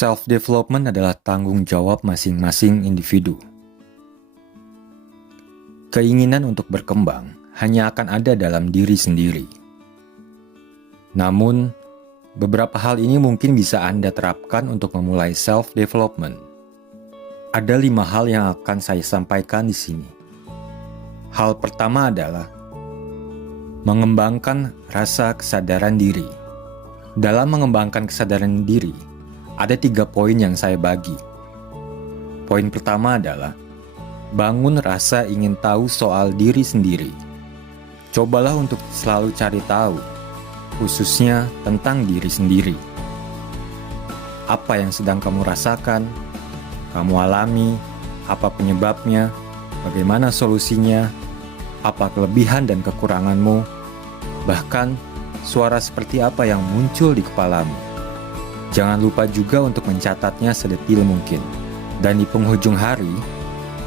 Self-development adalah tanggung jawab masing-masing individu. Keinginan untuk berkembang hanya akan ada dalam diri sendiri. Namun, beberapa hal ini mungkin bisa Anda terapkan untuk memulai self-development. Ada 5 hal yang akan saya sampaikan di sini. Hal pertama adalah mengembangkan rasa kesadaran diri. Dalam mengembangkan kesadaran diri, ada 3 poin yang saya bagi. Poin pertama adalah bangun rasa ingin tahu soal diri sendiri. Cobalah untuk selalu cari tahu, khususnya tentang diri sendiri. Apa yang sedang kamu rasakan, kamu alami, apa penyebabnya, bagaimana solusinya, apa kelebihan dan kekuranganmu, bahkan suara seperti apa yang muncul di kepalamu. Jangan lupa juga untuk mencatatnya sedetil mungkin. Dan di penghujung hari,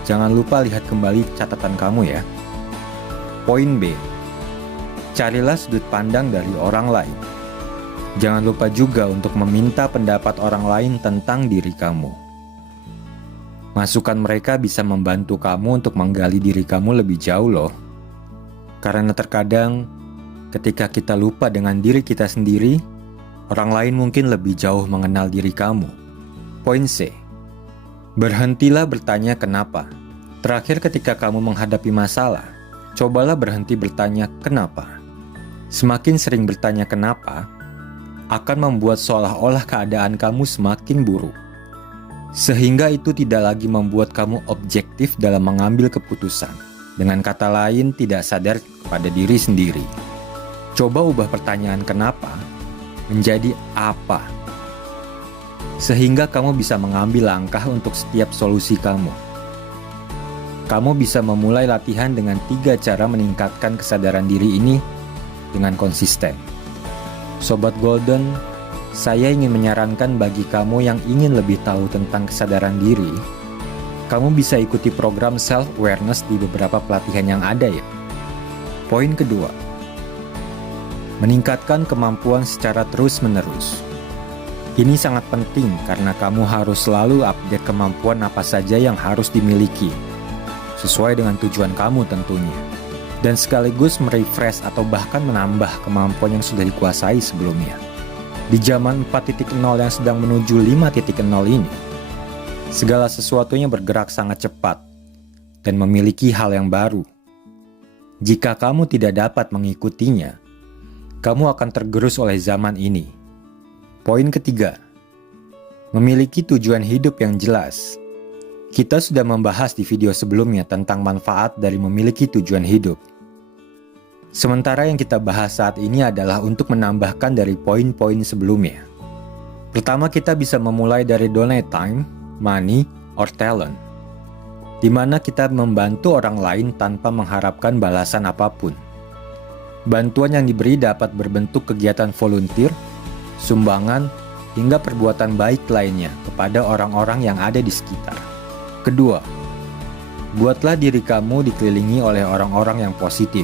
jangan lupa lihat kembali catatan kamu ya. Poin B. Carilah sudut pandang dari orang lain. Jangan lupa juga untuk meminta pendapat orang lain tentang diri kamu. Masukan mereka bisa membantu kamu untuk menggali diri kamu lebih jauh loh. Karena terkadang, ketika kita lupa dengan diri kita sendiri, orang lain mungkin lebih jauh mengenal diri kamu. Poin C. Berhentilah bertanya kenapa. Terakhir ketika kamu menghadapi masalah, cobalah berhenti bertanya kenapa. Semakin sering bertanya kenapa, akan membuat seolah-olah keadaan kamu semakin buruk. Sehingga itu tidak lagi membuat kamu objektif dalam mengambil keputusan. Dengan kata lain, tidak sadar pada diri sendiri. Coba ubah pertanyaan kenapa menjadi apa, sehingga kamu bisa mengambil langkah untuk setiap solusi kamu. Kamu bisa memulai latihan dengan 3 cara meningkatkan kesadaran diri ini dengan konsisten. Sobat Golden, saya ingin menyarankan bagi kamu yang ingin lebih tahu tentang kesadaran diri, kamu bisa ikuti program self-awareness di beberapa pelatihan yang ada ya. Poin kedua, meningkatkan kemampuan secara terus-menerus. Ini sangat penting karena kamu harus selalu update kemampuan apa saja yang harus dimiliki, sesuai dengan tujuan kamu tentunya, dan sekaligus merefresh atau bahkan menambah kemampuan yang sudah dikuasai sebelumnya. Di zaman 4.0 yang sedang menuju 5.0 ini, segala sesuatunya bergerak sangat cepat dan memiliki hal yang baru. Jika kamu tidak dapat mengikutinya, kamu akan tergerus oleh zaman ini. Poin ketiga, memiliki tujuan hidup yang jelas. Kita sudah membahas di video sebelumnya tentang manfaat dari memiliki tujuan hidup. Sementara yang kita bahas saat ini adalah untuk menambahkan dari poin-poin sebelumnya. Pertama, kita bisa memulai dari donate time, money, or talent, di mana kita membantu orang lain tanpa mengharapkan balasan apapun. Bantuan yang diberi dapat berbentuk kegiatan volunteer, sumbangan, hingga perbuatan baik lainnya kepada orang-orang yang ada di sekitar. Kedua, buatlah diri kamu dikelilingi oleh orang-orang yang positif.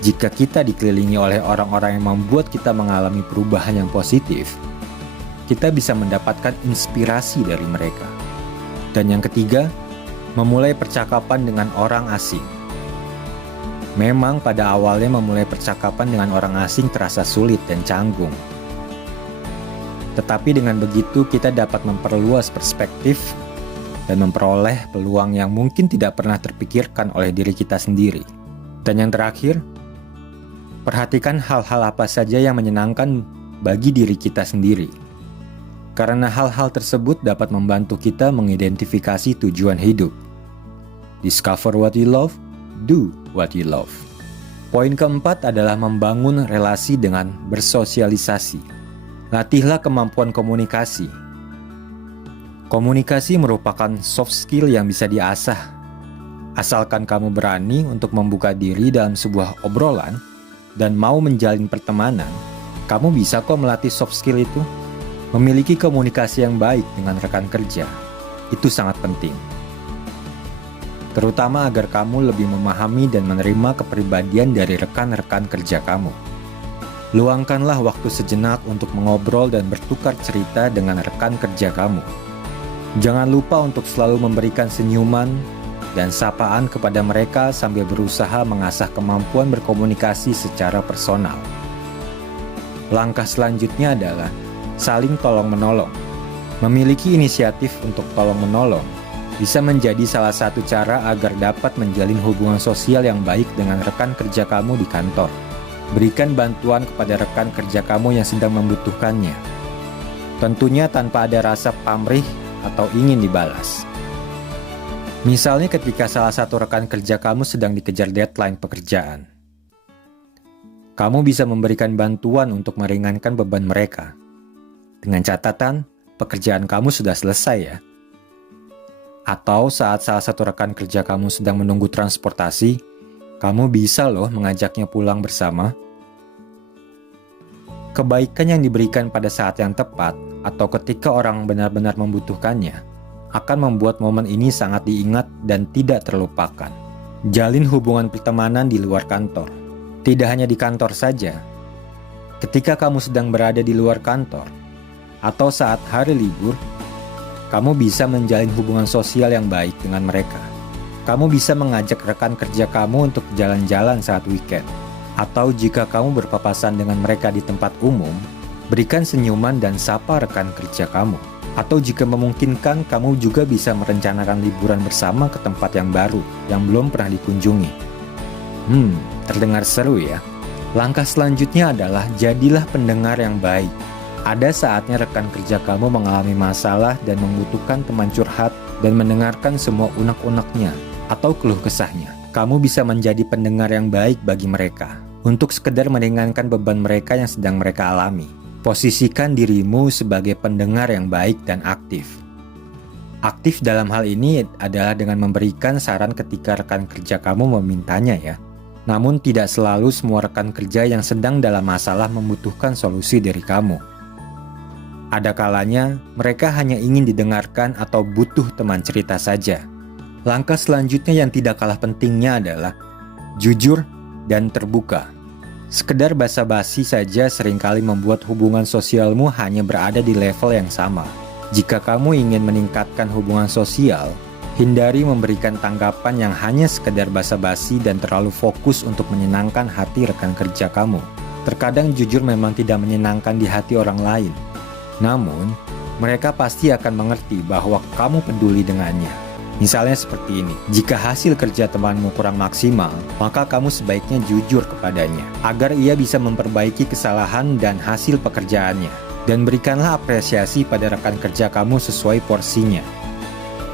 Jika kita dikelilingi oleh orang-orang yang membuat kita mengalami perubahan yang positif, kita bisa mendapatkan inspirasi dari mereka. Dan yang ketiga, memulai percakapan dengan orang asing. Memang pada awalnya memulai percakapan dengan orang asing terasa sulit dan canggung. Tetapi dengan begitu kita dapat memperluas perspektif dan memperoleh peluang yang mungkin tidak pernah terpikirkan oleh diri kita sendiri. Dan yang terakhir, perhatikan hal-hal apa saja yang menyenangkan bagi diri kita sendiri. Karena hal-hal tersebut dapat membantu kita mengidentifikasi tujuan hidup. Discover what you love, do what you love. Poin keempat adalah membangun relasi dengan bersosialisasi. Latihlah kemampuan komunikasi. Komunikasi merupakan soft skill yang bisa diasah. Asalkan kamu berani untuk membuka diri dalam sebuah obrolan dan mau menjalin pertemanan, kamu bisa kok melatih soft skill itu. Memiliki komunikasi yang baik dengan rekan kerja, itu sangat penting. Terutama agar kamu lebih memahami dan menerima kepribadian dari rekan-rekan kerja kamu. Luangkanlah waktu sejenak untuk mengobrol dan bertukar cerita dengan rekan kerja kamu. Jangan lupa untuk selalu memberikan senyuman dan sapaan kepada mereka sambil berusaha mengasah kemampuan berkomunikasi secara personal. Langkah selanjutnya adalah saling tolong-menolong. Memiliki inisiatif untuk tolong-menolong bisa menjadi salah satu cara agar dapat menjalin hubungan sosial yang baik dengan rekan kerja kamu di kantor. Berikan bantuan kepada rekan kerja kamu yang sedang membutuhkannya. Tentunya tanpa ada rasa pamrih atau ingin dibalas. Misalnya ketika salah satu rekan kerja kamu sedang dikejar deadline pekerjaan. Kamu bisa memberikan bantuan untuk meringankan beban mereka. Dengan catatan, pekerjaan kamu sudah selesai ya. Atau saat salah satu rekan kerja kamu sedang menunggu transportasi, kamu bisa loh mengajaknya pulang bersama. Kebaikan yang diberikan pada saat yang tepat atau ketika orang benar-benar membutuhkannya akan membuat momen ini sangat diingat dan tidak terlupakan. Jalin hubungan pertemanan di luar kantor. Tidak hanya di kantor saja. Ketika kamu sedang berada di luar kantor atau saat hari libur, kamu bisa menjalin hubungan sosial yang baik dengan mereka. Kamu bisa mengajak rekan kerja kamu untuk jalan-jalan saat weekend. Atau jika kamu berpapasan dengan mereka di tempat umum, berikan senyuman dan sapa rekan kerja kamu. Atau jika memungkinkan, kamu juga bisa merencanakan liburan bersama ke tempat yang baru, yang belum pernah dikunjungi. Terdengar seru ya. Langkah selanjutnya adalah jadilah pendengar yang baik. Ada saatnya rekan kerja kamu mengalami masalah dan membutuhkan teman curhat dan mendengarkan semua unek-uneknya atau keluh kesahnya. Kamu bisa menjadi pendengar yang baik bagi mereka untuk sekedar meringankan beban mereka yang sedang mereka alami. Posisikan dirimu sebagai pendengar yang baik dan aktif. Aktif dalam hal ini adalah dengan memberikan saran ketika rekan kerja kamu memintanya ya. Namun tidak selalu semua rekan kerja yang sedang dalam masalah membutuhkan solusi dari kamu. Ada kalanya mereka hanya ingin didengarkan atau butuh teman cerita saja. Langkah selanjutnya yang tidak kalah pentingnya adalah jujur dan terbuka. Sekedar basa-basi saja seringkali membuat hubungan sosialmu hanya berada di level yang sama. Jika kamu ingin meningkatkan hubungan sosial, hindari memberikan tanggapan yang hanya sekedar basa-basi dan terlalu fokus untuk menyenangkan hati rekan kerja kamu. Terkadang jujur memang tidak menyenangkan di hati orang lain. Namun, mereka pasti akan mengerti bahwa kamu peduli dengannya. Misalnya seperti ini, jika hasil kerja temanmu kurang maksimal, maka kamu sebaiknya jujur kepadanya, agar ia bisa memperbaiki kesalahan dan hasil pekerjaannya. Dan berikanlah apresiasi pada rekan kerja kamu sesuai porsinya.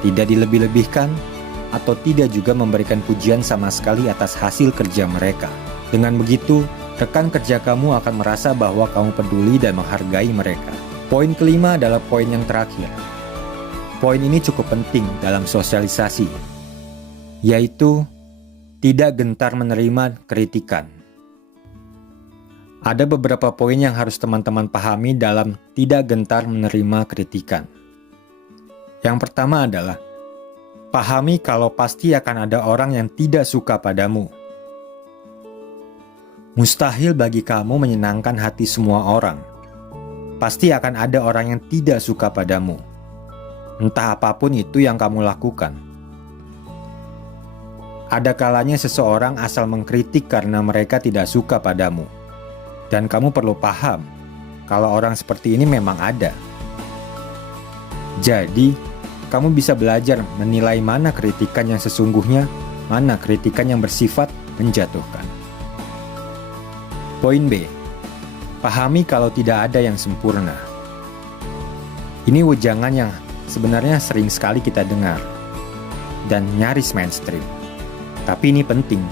Tidak dilebih-lebihkan, atau tidak juga memberikan pujian sama sekali atas hasil kerja mereka. Dengan begitu, rekan kerja kamu akan merasa bahwa kamu peduli dan menghargai mereka. Poin kelima adalah poin yang terakhir. Poin ini cukup penting dalam sosialisasi, yaitu tidak gentar menerima kritikan. Ada beberapa poin yang harus teman-teman pahami dalam tidak gentar menerima kritikan. Yang pertama adalah, pahami kalau pasti akan ada orang yang tidak suka padamu. Mustahil bagi kamu menyenangkan hati semua orang. Pasti akan ada orang yang tidak suka padamu. Entah apapun itu yang kamu lakukan. Ada kalanya seseorang asal mengkritik karena mereka tidak suka padamu. Dan kamu perlu paham kalau orang seperti ini memang ada. Jadi, kamu bisa belajar menilai mana kritikan yang sesungguhnya, mana kritikan yang bersifat menjatuhkan. Poin B. Pahami kalau tidak ada yang sempurna. Ini wejangan yang sebenarnya sering sekali kita dengar dan nyaris mainstream. Tapi ini penting.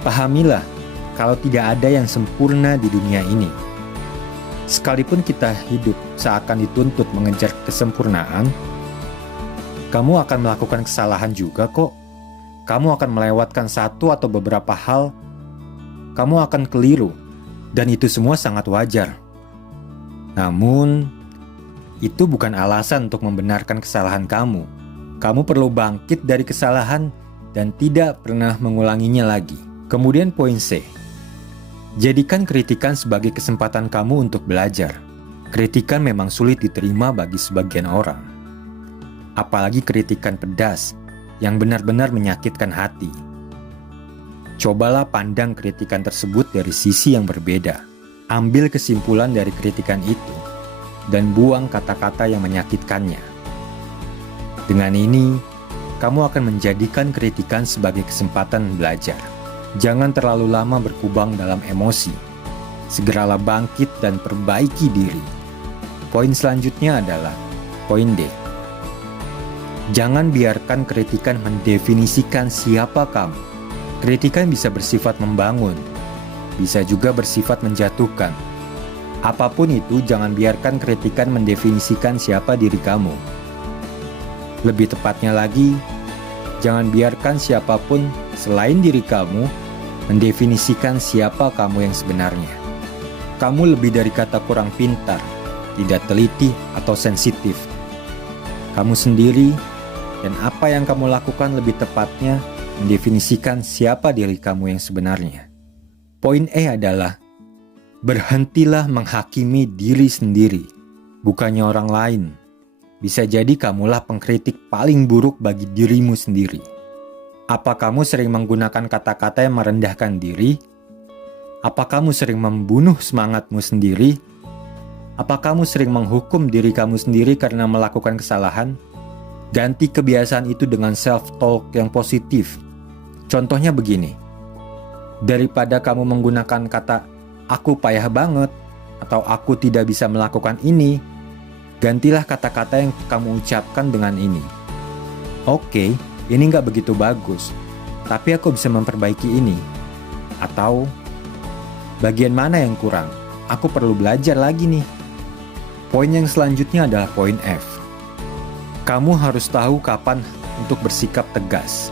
Pahamilah kalau tidak ada yang sempurna di dunia ini. Sekalipun kita hidup seakan dituntut mengejar kesempurnaan, kamu akan melakukan kesalahan juga kok. Kamu akan melewatkan satu atau beberapa hal. Kamu akan keliru. Dan itu semua sangat wajar. Namun, itu bukan alasan untuk membenarkan kesalahan kamu. Kamu perlu bangkit dari kesalahan dan tidak pernah mengulanginya lagi. Kemudian poin C. Jadikan kritikan sebagai kesempatan kamu untuk belajar. Kritikan memang sulit diterima bagi sebagian orang. Apalagi kritikan pedas yang benar-benar menyakitkan hati. Cobalah pandang kritikan tersebut dari sisi yang berbeda. Ambil kesimpulan dari kritikan itu dan buang kata-kata yang menyakitkannya. Dengan ini, kamu akan menjadikan kritikan sebagai kesempatan belajar. Jangan terlalu lama berkubang dalam emosi. Segeralah bangkit dan perbaiki diri. Poin selanjutnya adalah poin D. Jangan biarkan kritikan mendefinisikan siapa kamu. Kritikan bisa bersifat membangun, bisa juga bersifat menjatuhkan. Apapun itu, jangan biarkan kritikan mendefinisikan siapa diri kamu. Lebih tepatnya lagi, jangan biarkan siapapun selain diri kamu mendefinisikan siapa kamu yang sebenarnya. Kamu lebih dari kata kurang pintar, tidak teliti atau sensitif. Kamu sendiri dan apa yang kamu lakukan lebih tepatnya mendefinisikan siapa diri kamu yang sebenarnya. Poin E adalah berhentilah menghakimi diri sendiri, bukannya orang lain. Bisa jadi kamulah pengkritik paling buruk bagi dirimu sendiri. Apa kamu sering menggunakan kata-kata yang merendahkan diri? Apa kamu sering membunuh semangatmu sendiri? Apa kamu sering menghukum diri kamu sendiri karena melakukan kesalahan? Ganti kebiasaan itu dengan self-talk yang positif. Contohnya begini. Daripada kamu menggunakan kata, aku payah banget, atau aku tidak bisa melakukan ini, gantilah kata-kata yang kamu ucapkan dengan ini. Oke, ini nggak begitu bagus, tapi aku bisa memperbaiki ini. Atau, bagian mana yang kurang? Aku perlu belajar lagi nih. Poin yang selanjutnya adalah poin F. Kamu harus tahu kapan untuk bersikap tegas.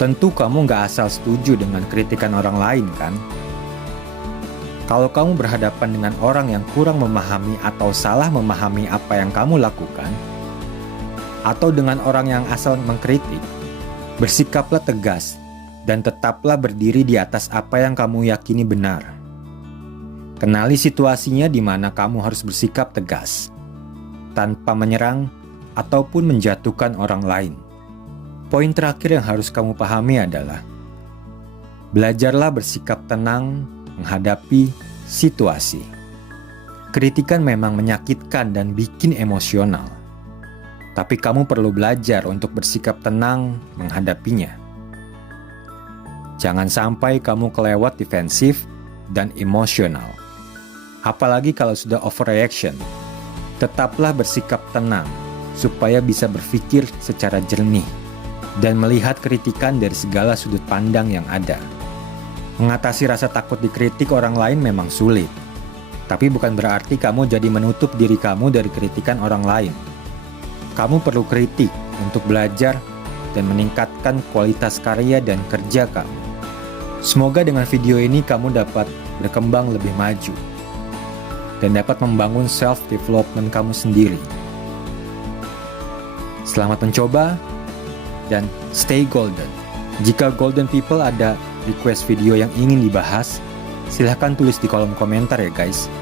Tentu kamu nggak asal setuju dengan kritikan orang lain, kan? Kalau kamu berhadapan dengan orang yang kurang memahami atau salah memahami apa yang kamu lakukan, atau dengan orang yang asal mengkritik, bersikaplah tegas dan tetaplah berdiri di atas apa yang kamu yakini benar. Kenali situasinya di mana kamu harus bersikap tegas, tanpa menyerang ataupun menjatuhkan orang lain. Poin terakhir yang harus kamu pahami adalah belajarlah bersikap tenang menghadapi situasi. Kritikan memang menyakitkan dan bikin emosional. Tapi kamu perlu belajar untuk bersikap tenang menghadapinya. Jangan sampai kamu kelewat defensif dan emosional. Apalagi kalau sudah overreaction. Tetaplah bersikap tenang supaya bisa berpikir secara jernih dan melihat kritikan dari segala sudut pandang yang ada. Mengatasi rasa takut dikritik orang lain memang sulit. Tapi bukan berarti kamu jadi menutup diri kamu dari kritikan orang lain. Kamu perlu kritik untuk belajar dan meningkatkan kualitas karya dan kerja kamu. Semoga dengan video ini kamu dapat berkembang lebih maju dan dapat membangun self-development kamu sendiri. Selamat mencoba dan stay golden. Jika golden people ada request video yang ingin dibahas, silahkan tulis di kolom komentar ya guys.